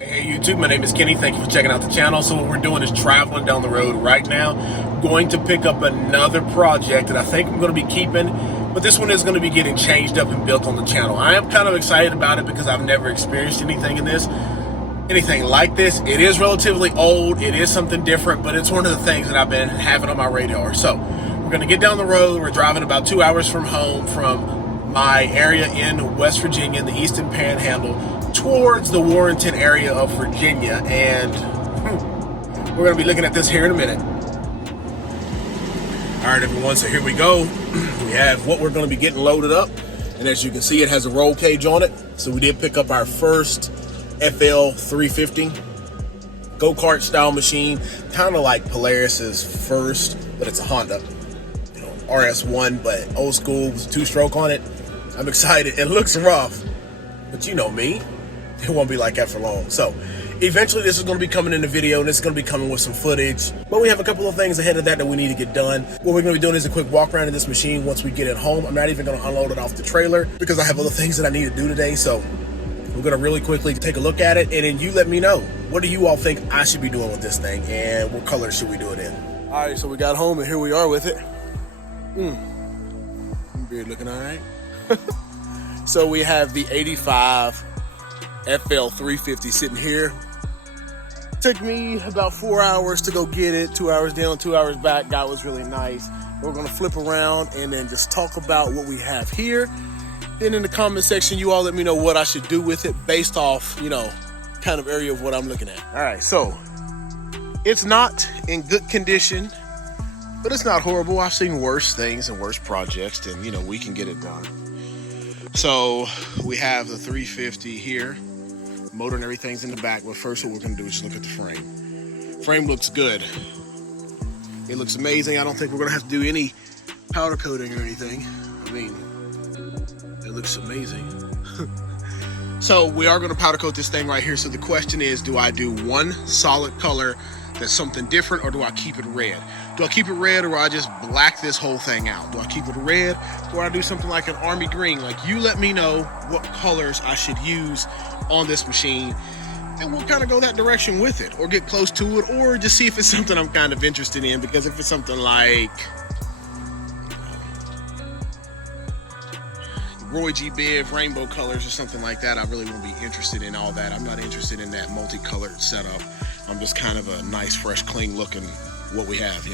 Hey YouTube, my name is Kenny. Thank you for checking out the channel. So what we're doing is traveling down the road right now. Going to pick up another project that I think I'm going to be keeping, but this one is going to be getting changed up and built on the channel. I am kind of excited about it because I've never experienced anything like this. It is relatively old. It is something different, but it's one of the things that I've been having on my radar. So we're going to get down the road. We're driving about 2 hours from home from my area in West Virginia in the Eastern Panhandle towards the Warrenton area of Virginia, and we're going to be looking at this here in a minute. All right, everyone, so here we go. We have what we're going to be getting loaded up, and as you can see, it has a roll cage on it. So we did pick up our first FL350 go-kart style machine, kind of like Polaris's first, but it's a Honda, RS1, but old school, with a two-stroke on it. I'm excited. It looks rough, but you know me, it won't be like that for long. So eventually this is going to be coming in the video, and it's going to be coming with some footage, but we have a couple of things ahead of that we need to get done. What we're going to be doing is a quick walk around in this machine once we get it home. I'm not even going to unload it off the trailer because I have other things that I need to do today. So we're going to really quickly take a look at it, and then you let me know, what do you all think I should be doing with this thing, and what color should we do it in? All right, so we got home, and here we are with it. Beard looking all right. So we have the 85 FL350 sitting here. Took me about 4 hours to go get it, 2 hours down, 2 hours back. Guy was really nice. We're gonna flip around and then just talk about what we have here. Then in the comment section, you all let me know what I should do with it based off, kind of area of what I'm looking at. All right, so it's not in good condition, but it's not horrible. I've seen worse things and worse projects, and we can get it done. So we have the 350 here. Motor and everything's in the back, but first what we're going to do is look at the frame. Frame looks good. It looks amazing. I don't think we're going to have to do any powder coating or anything. I mean, it looks amazing. So we are going to powder coat this thing right here. So the question is, do I do one solid color that's something different, or do I keep it red? Do I keep it red, or do I just black this whole thing out? Do I keep it red, or I do something like an army green? Like, you let me know what colors I should use on this machine, and we'll kind of go that direction with it, or get close to it, or just see if it's something I'm kind of interested in. Because if it's something like Roy G. Biv rainbow colors or something like that, I really won't be interested in all that. I'm not interested in that multicolored setup. I'm just kind of a nice, fresh, clean looking what we have,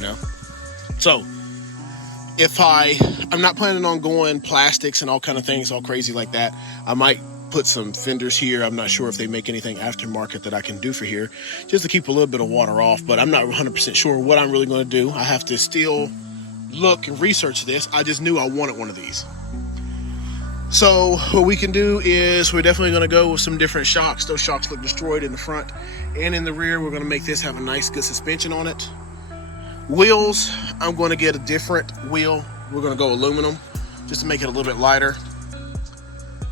So if I'm not planning on going plastics and all kind of things all crazy like that. I might put some fenders here. I'm not sure if they make anything aftermarket that I can do for here, just to keep a little bit of water off, but I'm not 100% sure what I'm really going to do. I have to still look and research this. I just knew I wanted one of these. So what we can do is we're definitely going to go with some different shocks. Those shocks look destroyed in the front and in the rear. We're going to make this have a nice, good suspension on it. Wheels, I'm going to get a different wheel. We're going to go aluminum just to make it a little bit lighter.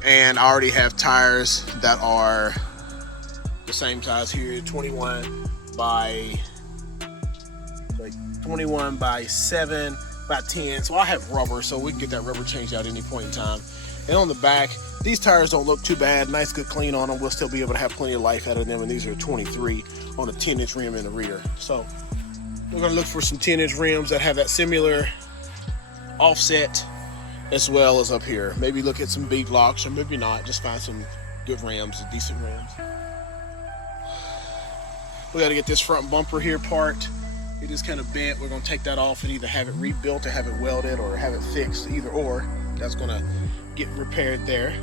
And I already have tires that are the same size here, 21 by 7 by 10. So I have rubber, so we can get that rubber changed out at any point in time. And on the back, these tires don't look too bad. Nice, good clean on them. We'll still be able to have plenty of life out of them. And these are 23 on a 10-inch rim in the rear. So we're going to look for some 10-inch rims that have that similar offset as well as up here. Maybe look at some bead locks, or maybe not. Just find some good rims, decent rims. We got to get this front bumper here part. It is kind of bent. We're going to take that off and either have it rebuilt or have it welded or have it fixed, either or. That's going to get repaired there.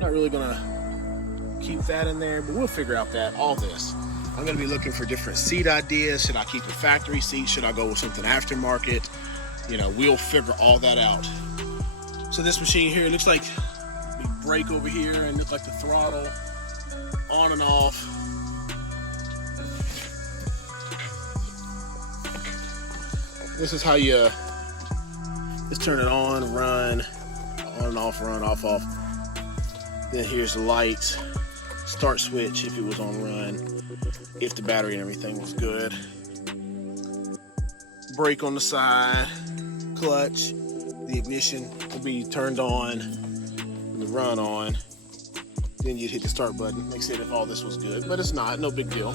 Not really going to keep that in there, but we'll figure out all this. I'm going to be looking for different seat ideas. Should I keep a factory seat? Should I go with something aftermarket? We'll figure all that out. So this machine here, it looks like the brake over here, and looks like the throttle on and off. This is how you just turn it on, run, on and off, run, off, off. Then here's the lights. Start switch if it was on run, if the battery and everything was good. Brake on the side, clutch, the ignition will be turned on and the run on. Then you'd hit the start button. Like I said, if all this was good, but it's not, no big deal.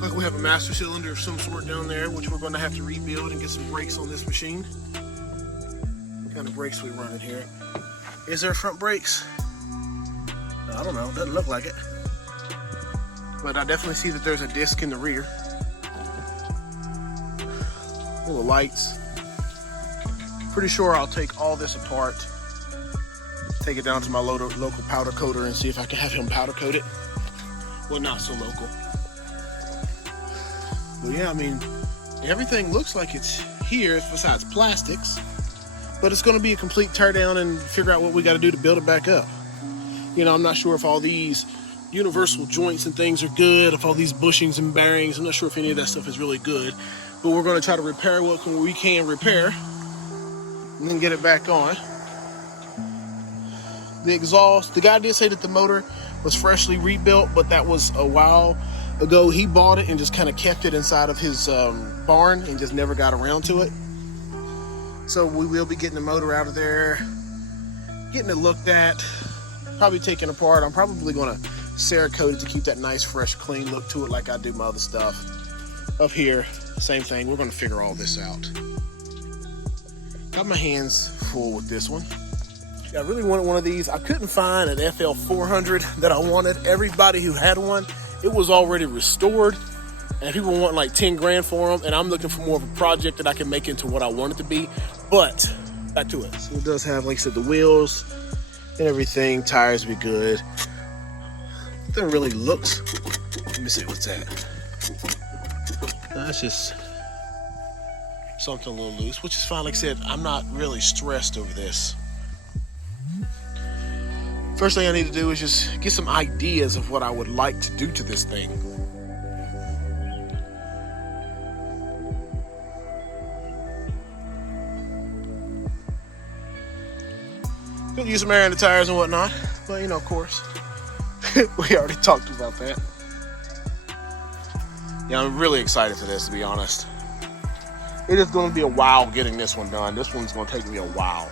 Like we have a master cylinder of some sort down there, which we're going to have to rebuild and get some brakes on this machine. What kind of brakes we running here? Is there front brakes? I don't know, doesn't look like it. But I definitely see that there's a disc in the rear. All the lights. Pretty sure I'll take all this apart, take it down to my local powder coater and see if I can have him powder coat it. Well, not so local. But yeah, I mean, everything looks like it's here besides plastics, but it's going to be a complete tear down and figure out what we got to do to build it back up. You know, I'm not sure if all these universal joints and things are good, if all these bushings and bearings, I'm not sure if any of that stuff is really good, but we're going to try to repair what we can repair and then get it back on. The exhaust, the guy did say that the motor was freshly rebuilt, but that was a while ago. He bought it and just kind of kept it inside of his barn and just never got around to it. So we will be getting the motor out of there, getting it looked at, probably taken apart. I'm probably going to Cerakote it to keep that nice, fresh, clean look to it like I do my other stuff. Up here, same thing. We're going to figure all this out. Got my hands full with this one. Yeah, I really wanted one of these. I couldn't find an FL400 that I wanted. Everybody who had one, it was already restored, and people want like 10 grand for them, and I'm looking for more of a project that I can make into what I want it to be. But back to it. So it does have, like I said, the wheels and everything. Tires be good. That really looks, let me see, what's that? That's just something a little loose, which is fine. Like I said, I'm not really stressed over this. First thing I need to do is just get some ideas of what I would like to do to this thing. Could use some air in the tires and whatnot, but you know, of course, we already talked about that. Yeah, I'm really excited for this, to be honest. It is going to be a while getting this one done. This one's going to take me a while.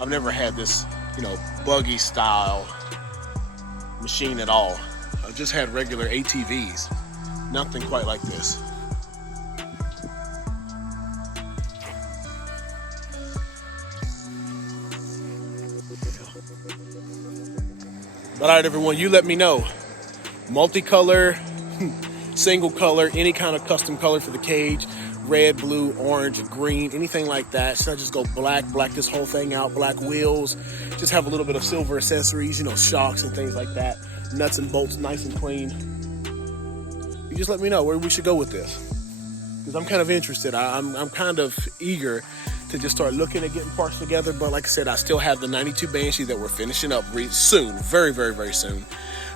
I've never had this, you know, buggy style machine at all. I've just had regular ATVs. Nothing quite like this. But all right, everyone, you let me know. Multicolor, single color, any kind of custom color for the cage. Red, blue, orange, green, anything like that. Should I just go black this whole thing out, black wheels, just have a little bit of silver accessories, you know, shocks and things like that. Nuts and bolts, nice and clean. You just let me know where we should go with this, because I'm kind of interested. I'm kind of eager to just start looking at getting parts together. But like I said, I still have the 92 Banshee that we're finishing up soon, very, very, very soon.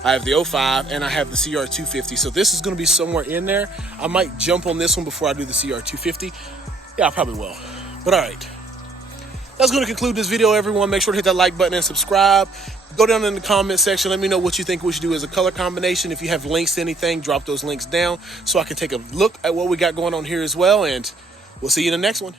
I have the 05 and I have the CR250. So this is going to be somewhere in there. I might jump on this one before I do the CR250. Yeah, I probably will. But all right, that's going to conclude this video, everyone. Make sure to hit that like button and subscribe. Go down in the comment section. Let me know what you think we should do as a color combination. If you have links to anything, drop those links down so I can take a look at what we got going on here as well. And we'll see you in the next one.